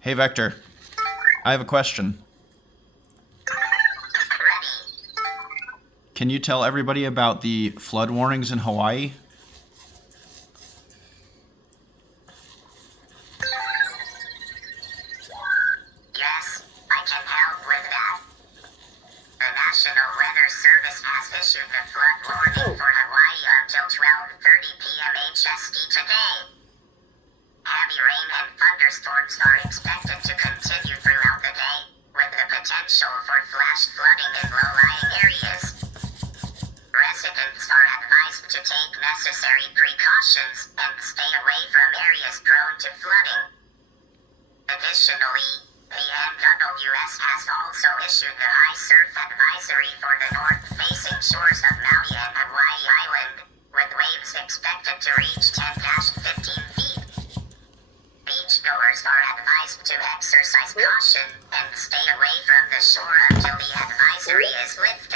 Hey, Vector. I have a question. Can you tell everybody about the flood warnings in Hawaii? Yes, I can help with that. The National Weather Service has issued the flood warning for Hawaii until 12:30 p.m. HST today. Heavy rain and thunderstorms are expected to continue throughout the day, with the potential for flash flooding in low-lying areas. Residents are advised to take necessary precautions and stay away from areas prone to flooding. Additionally, the NWS has also issued the high surf advisory for the north-facing shores of Maui and Hawaii Island, with waves expected to reach 10-15 feet. Beachgoers are advised to exercise caution and stay away from the shore until the advisory is lifted.